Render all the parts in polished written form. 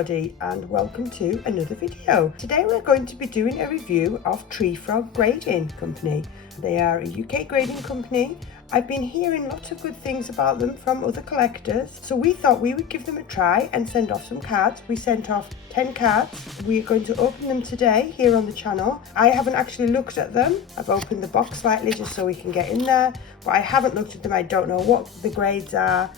everybody and welcome to another video. Today we're going to be doing a review of Tree Frog Grading Company. They are a UK grading company. I've been hearing lots of good things about them from other collectors, so we thought we would give them a try and send off some cards. We sent off 10 cards. We're going to open them today here on the channel. I haven't actually looked at them. I've opened the box slightly just so we can get in there, but I haven't looked at them. I don't know what the grades are,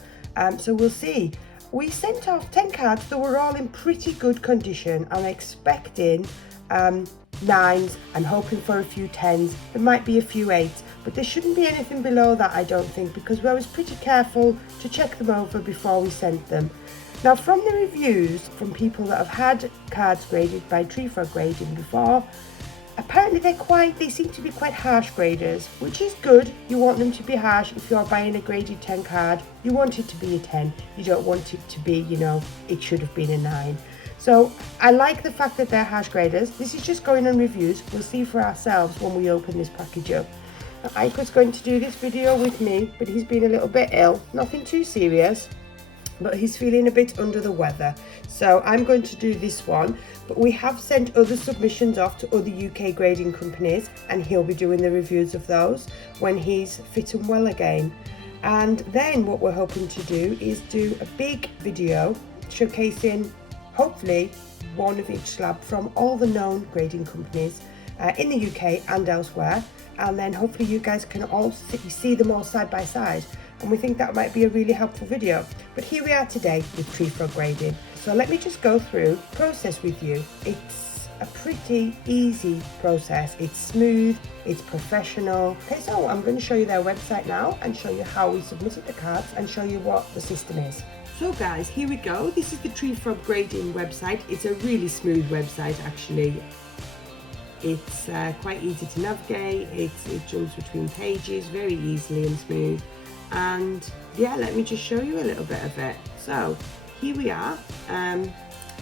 so we'll see. We sent off 10 cards that were all in pretty good condition. I'm expecting 9s, I'm hoping for a few 10s, there might be a few 8s, but there shouldn't be anything below that, I don't think, because I was pretty careful to check them over before we sent them. Now, from the reviews from people that have had cards graded by Tree Frog Grading before, apparently they seem to be quite harsh graders, which is good. You want them to be harsh. If you're buying a graded 10 card, you want it to be a 10. You don't want it to be, it should have been a 9. So I like the fact that they're harsh graders. This is just going on reviews. We'll see for ourselves when we open this package up. Now, Ike was going to do this video with me, but he's been a little bit ill. Nothing too serious, but he's feeling a bit under the weather. So I'm going to do this one, but we have sent other submissions off to other UK grading companies, and he'll be doing the reviews of those when he's fit and well again. And then what we're hoping to do is do a big video showcasing hopefully one of each slab from all the known grading companies in the UK and elsewhere, and then hopefully you guys can all see them all side by side, and we think that might be a really helpful video. But here we are today with Tree Frog Grading. So let me just go through the process with you. It's a pretty easy process. It's smooth, it's professional. Okay, so I'm going to show you their website now and show you how we submitted the cards and show you what the system is. So guys, here we go. This is the Tree Frog Grading website. It's a really smooth website actually. It's quite easy to navigate. It jumps between pages very easily and smooth. And yeah, let me just show you a little bit of it. So here we are.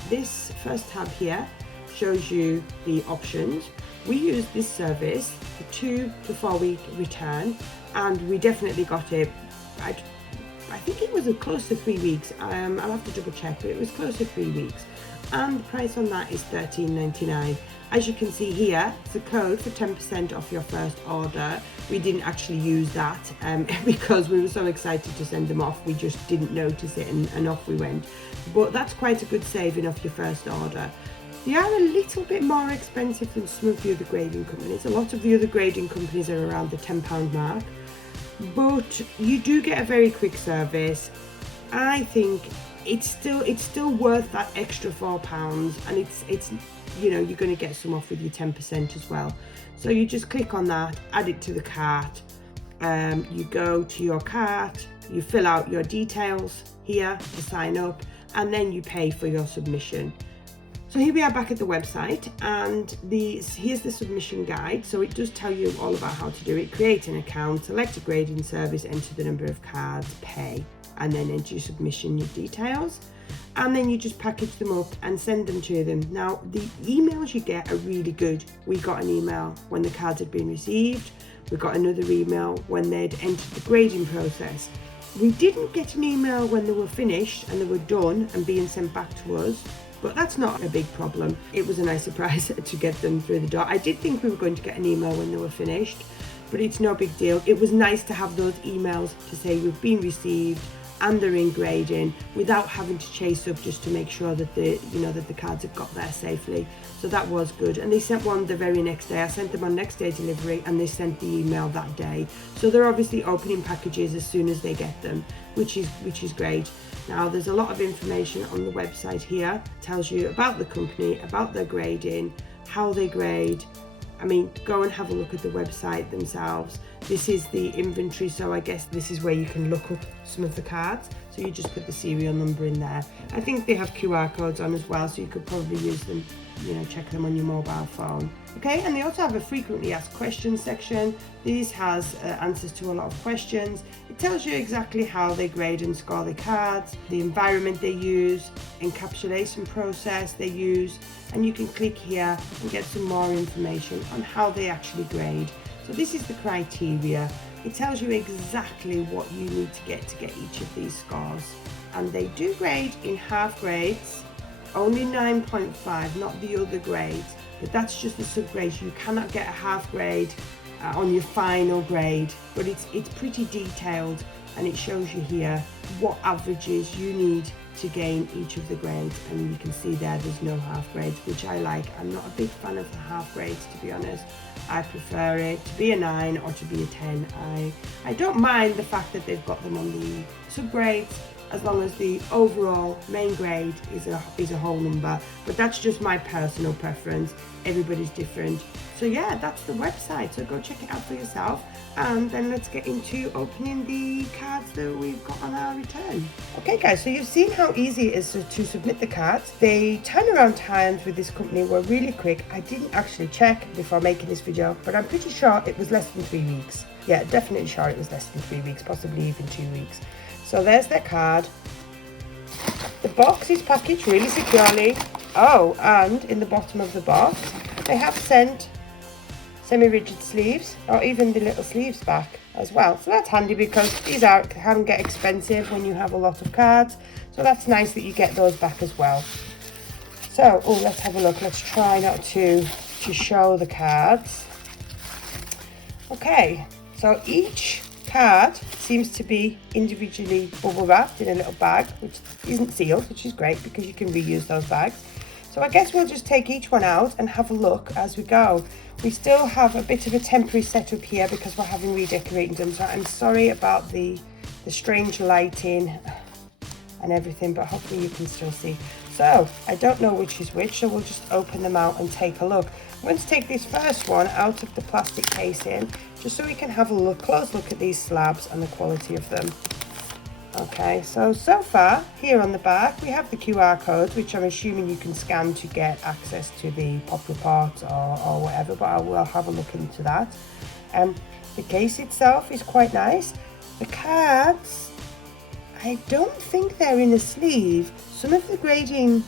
This first tab here shows you the options. We use this service for 2 to 4 week return, and we definitely got it. I think it was close to 3 weeks. I'll have to double check, but it was close to 3 weeks. And the price on that is $13.99. As you can see here, it's a code for 10% off your first order. We didn't actually use that because we were so excited to send them off. We just didn't notice it, and off we went. But that's quite a good saving off your first order. They are a little bit more expensive than some of the other grading companies. A lot of the other grading companies are around the £10 mark. But you do get a very quick service. I think it's still worth that extra £4, and it's you're going to get some off with your 10% as well. So you just click on that, add it to the cart. You go to your cart, you fill out your details here to sign up, and then you pay for your submission. So here we are back at the website, and here's the submission guide. So it does tell you all about how to do it. Create an account, select a grading service, enter the number of cards, pay, and then enter your submission, your details. And then you just package them up and send them to them. Now, the emails you get are really good. We got an email when the cards had been received. We got another email when they'd entered the grading process. We didn't get an email when they were finished and they were done and being sent back to us. But that's not a big problem. It was a nice surprise to get them through the door. I did think we were going to get an email when they were finished, but it's no big deal. It was nice to have those emails to say we've been received and they're in grading, without having to chase up just to make sure that the cards have got there safely. So that was good. And they sent one the very next day. I sent them on next day delivery, and they sent the email that day. So they're obviously opening packages as soon as they get them, which is great. Now, there's a lot of information on the website here. It tells you about the company, about their grading, how they grade. I mean, go and have a look at the website themselves. This is the inventory, so I guess this is where you can look up some of the cards. So you just put the serial number in there. I think they have QR codes on as well, so you could probably use them, check them on your mobile phone. Okay, and they also have a frequently asked questions section. This has answers to a lot of questions. It tells you exactly how they grade and score their cards, the environment they use, encapsulation process they use, and you can click here and get some more information on how they actually grade. So this is the criteria. It tells you exactly what you need to get each of these scores. And they do grade in half grades, only 9.5, not the other grades, but that's just the sub-grades. You cannot get a half grade on your final grade, but it's pretty detailed, and it shows you here what averages you need to gain each of the grades, and you can see there's no half grades, which I like. I'm not a big fan of the half grades, to be honest. I prefer it to be a 9 or to be a 10. I don't mind the fact that they've got them on the sub-grades, as long as the overall main grade is a whole number, but that's just my personal preference. Everybody's different. So yeah, that's the website, so go check it out for yourself, and then let's get into opening the cards that we've got on our return. Okay guys, so you've seen how easy it is to submit the cards. The turnaround times with this company were really quick. I didn't actually check before making this video, but I'm pretty sure it was less than 3 weeks. Yeah, definitely sure it was less than 3 weeks, possibly even 2 weeks. So there's their card. The box is packaged really securely. Oh, and in the bottom of the box, they have sent semi-rigid sleeves, or even the little sleeves back as well. So that's handy, because these can get expensive when you have a lot of cards. So that's nice that you get those back as well. So, oh, let's have a look. Let's try not to show the cards. Okay, so each card seems to be individually bubble wrapped in a little bag, which isn't sealed, which is great because you can reuse those bags. So I guess we'll just take each one out and have a look as we go. We still have a bit of a temporary setup here because we're having redecorating done, so I'm sorry about the strange lighting and everything, but hopefully you can still see. So I don't know which is which, so we'll just open them out and take a look. I'm going to take this first one out of the plastic casing, just so we can have a close look at these slabs and the quality of them. Okay, so far here on the back we have the QR codes, which I'm assuming you can scan to get access to the pop report or whatever, but I will have a look into that. The case itself is quite nice. The cards, I don't think they're in a sleeve. Some of the grading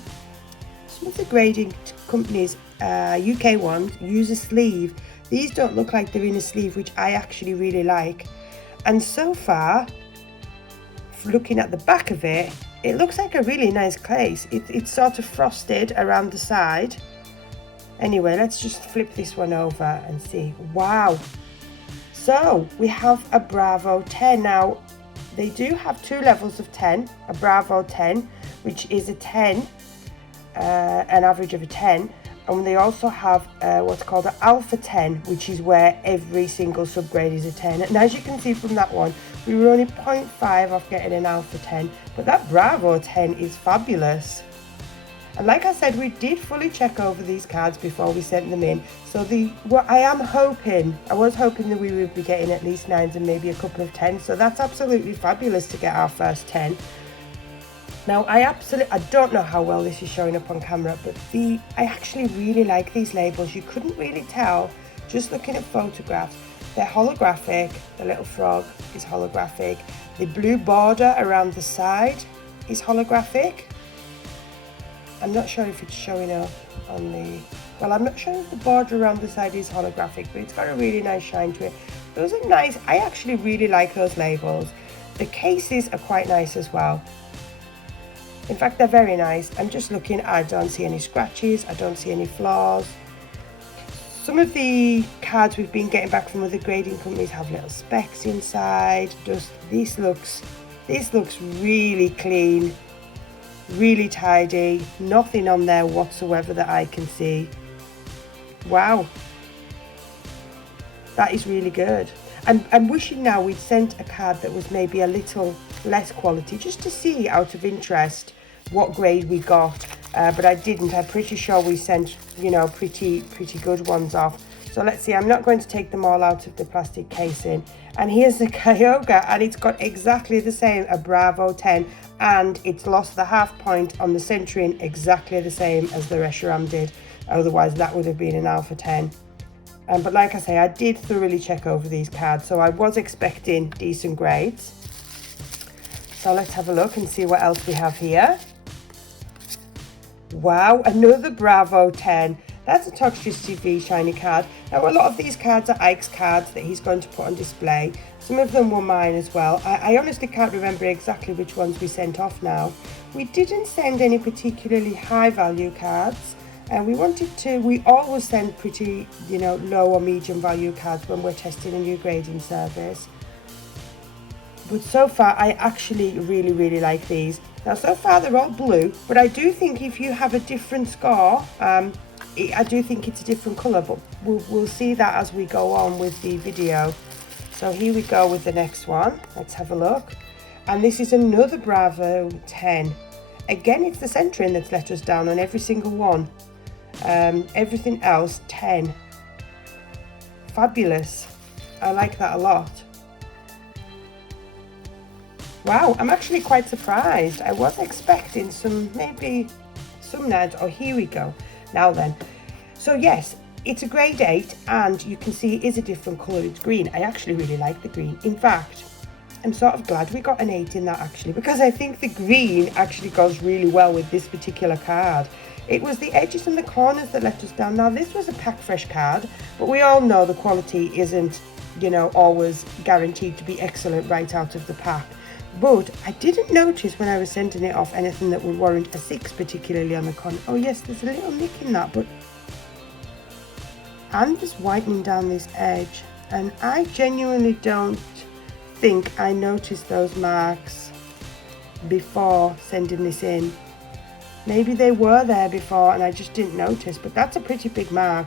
companies, UK ones, use a sleeve. These don't look like they're in a sleeve, which I actually really like. And so far, looking at the back of it, it looks like a really nice case. It's sort of frosted around the side. Anyway, let's just flip this one over and see. Wow. So we have a Bravo 10. Now, they do have 2 levels of 10. A Bravo 10, which is a 10, an average of a 10. And they also have what's called an Alpha 10, which is where every single subgrade is a 10. And as you can see from that one, we were only 0.5 off getting an Alpha 10. But that Bravo 10 is fabulous. And like I said, we did fully check over these cards before we sent them in. So I was hoping that we would be getting at least 9s and maybe a couple of 10s. So that's absolutely fabulous to get our first 10. Now, I don't know how well this is showing up on camera, but I actually really like these labels. You couldn't really tell just looking at photographs. They're holographic. The little frog is holographic. The blue border around the side is holographic. I'm not sure if it's showing up on the... Well, I'm not sure if the border around the side is holographic, but it's got a really nice shine to it. Those are nice. I actually really like those labels. The cases are quite nice as well. In fact, they're very nice. I'm just looking, I don't see any scratches, I don't see any flaws. Some of the cards we've been getting back from other grading companies have little specks inside. This looks really clean, really tidy, nothing on there whatsoever that I can see. Wow, that is really good. I'm wishing now we'd sent a card that was maybe a little less quality, just to see out of interest what grade we got, but I didn't. I'm pretty sure we sent, pretty good ones off. So let's see. I'm not going to take them all out of the plastic casing. And here's the Kyogre, and it's got exactly the same, a Bravo 10, and it's lost the half point on the centering exactly the same as the Reshiram did. Otherwise that would have been an Alpha 10. But like I say, I did thoroughly check over these cards, so I was expecting decent grades. So let's have a look and see what else we have here. Wow, another Bravo 10. That's a Toxtricity V shiny card. Now, a lot of these cards are Ike's cards that he's going to put on display. Some of them were mine as well. I honestly can't remember exactly which ones we sent off now. We didn't send any particularly high value cards, and we always send pretty, low or medium value cards when we're testing a new grading service. But so far, I actually really like these. Now, so far they're all blue, but I do think if you have a different score, I do think it's a different colour, but we'll see that as we go on with the video. So here we go with the next one. Let's have a look. And this is another Bravo 10. Again, it's the centering that's let us down on every single one. Everything else, 10. Fabulous. I like that a lot. Wow, I'm actually quite surprised. I was expecting maybe some nerds. Oh, here we go. Now then. So yes, it's a grade 8, and you can see it is a different colour. It's green. I actually really like the green. In fact, I'm sort of glad we got an 8 in that actually, because I think the green actually goes really well with this particular card. It was the edges and the corners that let us down. Now, this was a pack fresh card, but we all know the quality isn't, always guaranteed to be excellent right out of the pack. But I didn't notice when I was sending it off anything that would warrant a 6, particularly on the corner. Oh yes, there's a little nick in that, but I'm just whitening down this edge, and I genuinely don't think I noticed those marks before sending this in. Maybe they were there before and I just didn't notice, but that's a pretty big mark.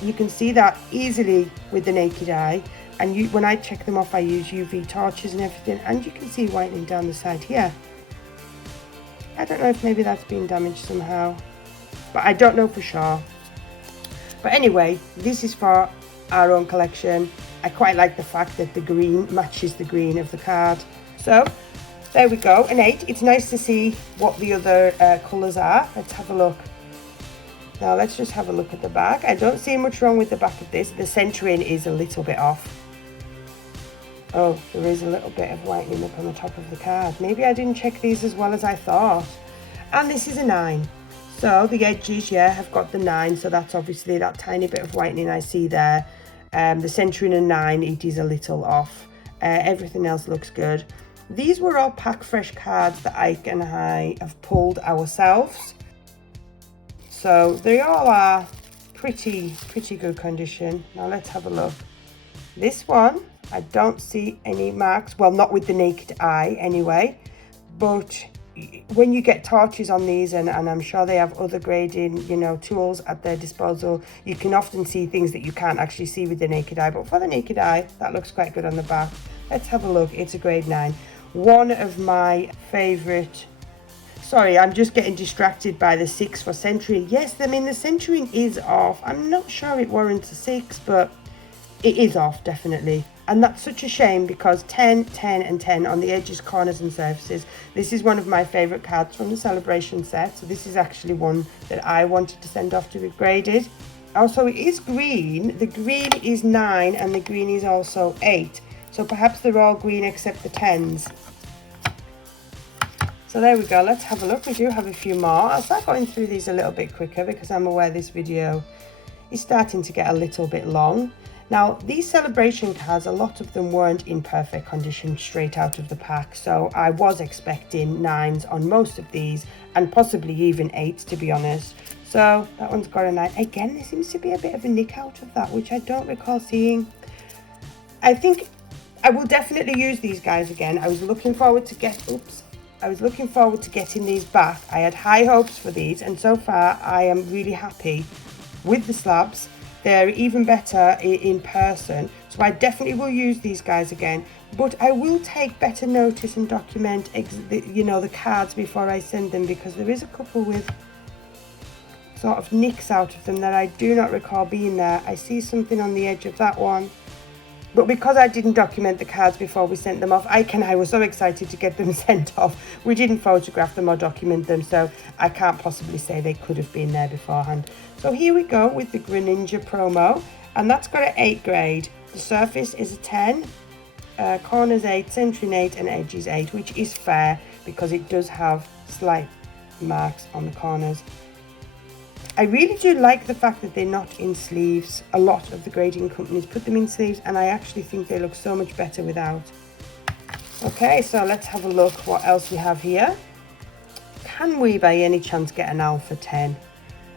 You can see that easily with the naked eye. And when I check them off, I use UV torches and everything, and you can see whitening down the side here. I don't know if maybe that's been damaged somehow, but I don't know for sure. But anyway, this is for our own collection. I quite like the fact that the green matches the green of the card. So there we go, an 8. It's nice to see what the other colours are. Let's have a look. Now let's just have a look at the back. I don't see much wrong with the back of this. The centering is a little bit off. Oh, there is a little bit of whitening up on the top of the card. Maybe I didn't check these as well as I thought. And this is a 9. So the edges, yeah, have got the 9. So that's obviously that tiny bit of whitening I see there. The centering a 9, it is a little off. Everything else looks good. These were all pack fresh cards that Ike and I have pulled ourselves. So they all are pretty good condition. Now let's have a look. This one, I don't see any marks. Well, not with the naked eye anyway. But when you get torches on these, and I'm sure they have other grading, tools at their disposal, you can often see things that you can't actually see with the naked eye. But for the naked eye, that looks quite good on the back. Let's have a look. It's a grade 9. One of my favourite... Sorry, I'm just getting distracted by the 6 for centering. Yes, I mean, the centering is off. I'm not sure it warrants a 6, but it is off, definitely. And that's such a shame, because 10, 10 and 10 on the edges, corners and surfaces. This is one of my favourite cards from the celebration set. So this is actually one that I wanted to send off to be graded. Also, it is green. The green is 9 and the green is also 8. So perhaps they're all green except the 10s. So there we go. Let's have a look. We do have a few more. I'll start going through these a little bit quicker because I'm aware this video is starting to get a little bit long. Now, these celebration cards, a lot of them weren't in perfect condition straight out of the pack. So I was expecting 9s on most of these, and possibly even 8s, to be honest. So that one's got a 9. Again, there seems to be a bit of a nick out of that, which I don't recall seeing. I think I will definitely use these guys again. I was looking forward to getting these back. I had high hopes for these, and so far I am really happy with the slabs. They're even better in person, so I definitely will use these guys again. But I will take better notice and document the cards before I send them, because there is a couple with sort of nicks out of them that I do not recall being there. I see something on the edge of that one. But because I didn't document the cards before we sent them off, Ike and I were so excited to get them sent off. We didn't photograph them or document them, so I can't possibly say they could have been there beforehand. So here we go with the Greninja Promo, and that's got an 8 grade. The surface is a 10, corners 8, centering 8, and edges 8, which is fair because it does have slight marks on the corners. I really do like the fact that they're not in sleeves. A lot of the grading companies put them in sleeves, and I actually think they look so much better without. Okay, so let's have a look what else we have here. can we by any chance get an alpha 10?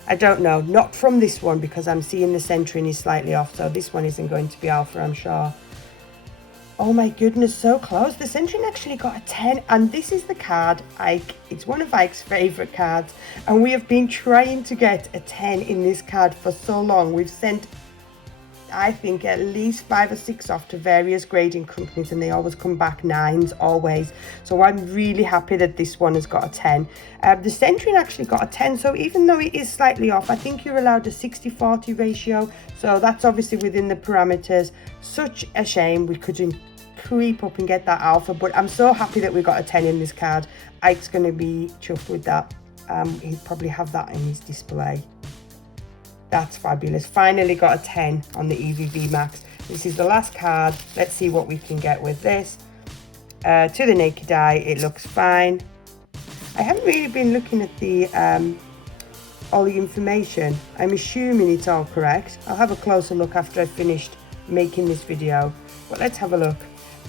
I don't know, not from this one because I'm seeing the centering is slightly off, so this one isn't going to be alpha, I'm sure. Oh my goodness, so close. The centering actually got a 10, and this is the card, Ike. It's one of Ike's favourite cards, and we have been trying to get a 10 in this card for so long. We've sent, I think, at least 5 or 6 off to various grading companies, and they always come back 9s, always. So I'm really happy that this one has got a 10. The centering actually got a 10, so even though it is slightly off, I think you're allowed a 60-40 ratio, so that's obviously within the parameters. Such a shame we couldn't creep up and get that alpha, but I'm so happy that we got a 10 in this card. Ike's going to be chuffed with that. He'd probably have that in his display. That's fabulous. Finally got a 10 on the EVV Max. This is the last card. Let's see what we can get with this. To the naked eye, it looks fine. I haven't really been looking at the all the information. I'm assuming it's all correct. I'll have a closer look after I've finished making this video, but let's have a look.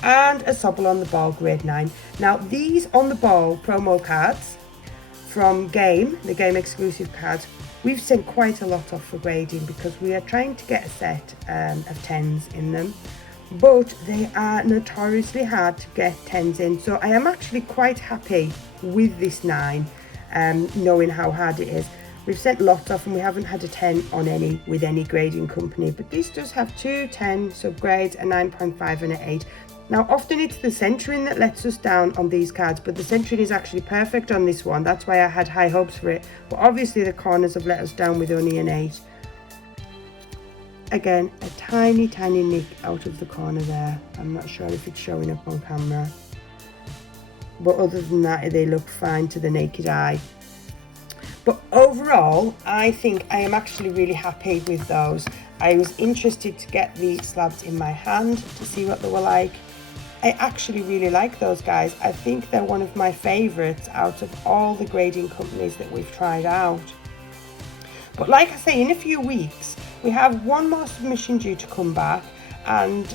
And a Sobble on the Ball grade 9. Now these on the ball promo cards from Game, the Game exclusive cards, we've sent quite a lot off for grading because we are trying to get a set of 10s in them, but they are notoriously hard to get 10s in, so I am actually quite happy with this 9, knowing how hard it is. We've sent lots off and we haven't had a 10 on any with any grading company, but this does have 2 10 subgrades, a 9.5 and an 8. Now often it's the centering that lets us down on these cards, but the centering is actually perfect on this one. That's why I had high hopes for it, but obviously the corners have let us down with only an 8. Again, a tiny nick out of the corner there. I'm not sure if it's showing up on camera, but other than that they look fine to the naked eye. But overall, I think I am actually really happy with those. I was interested to get the slabs in my hand to see what they were like. I actually really like those guys. I think they're one of my favourites out of all the grading companies that we've tried out. But like I say, in a few weeks, we have one more submission due to come back, and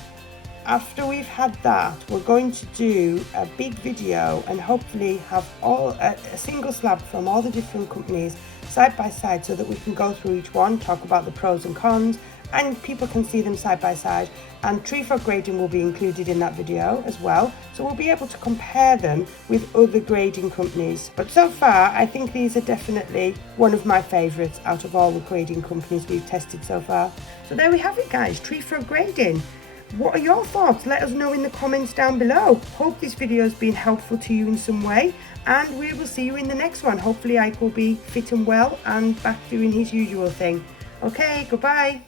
after we've had that, we're going to do a big video and hopefully have a single slab from all the different companies side by side so that we can go through each one, talk about the pros and cons, and people can see them side by side. And tree frog grading will be included in that video as well, so we'll be able to compare them with other grading companies. But so far, I think these are definitely one of my favourites out of all the grading companies we've tested so far. So there we have it, guys, tree frog grading. What are your thoughts? Let us know in the comments down below. Hope this video has been helpful to you in some way, and we will see you in the next one. Hopefully Ike will be fit and well and back doing his usual thing. Okay, goodbye.